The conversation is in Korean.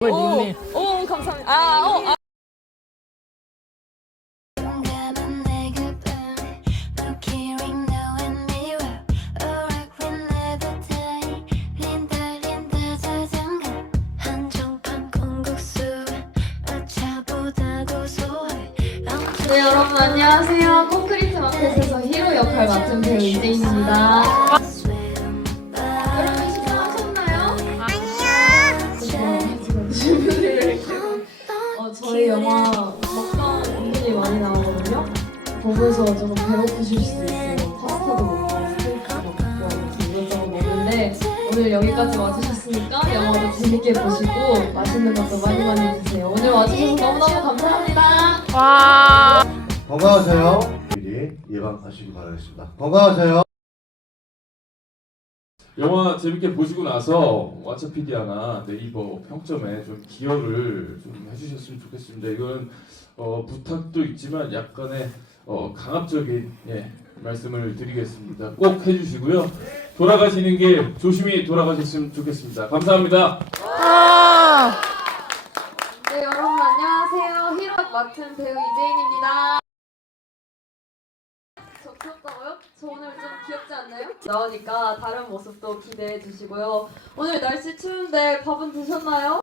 오, 오 감사합니다. 아, 어, 아. 네 여러분 안녕하세요. 콘크리트 마켓에서 히로 역할 맡은 배우 이재인입니다. 영화 먹방 은근히 많이 나오거든요. 보면서 조금 배고프실 수도 있어요. 파스타도 먹고 스테이크도 먹고 이것저것 먹는데 오늘 여기까지 와주셨으니까 영화도 재밌게 보시고 맛있는 것도 많이 많이 드세요. 오늘 와주셔서 너무너무 감사합니다. 건강하세요. 미리 예방하시기 바라겠습니다. 건강하세요. 영화 재밌게 보시고 나서 왓챠피디아나 네이버 평점에 좀 기여를 좀 해주셨으면 좋겠습니다. 이건 어, 부탁도 있지만 약간의 어, 강압적인 예, 말씀을 드리겠습니다. 꼭 해주시고요. 돌아가시는 길 조심히 돌아가셨으면 좋겠습니다. 감사합니다. 네 여러분 안녕하세요 히로 맡은 배우 이재인입니다 저 귀엽다고요? 저 오늘 좀 귀엽지 않나요? 나오니까 다른 모습도 기대해 주시고요 오늘 날씨 추운데 밥은 드셨나요?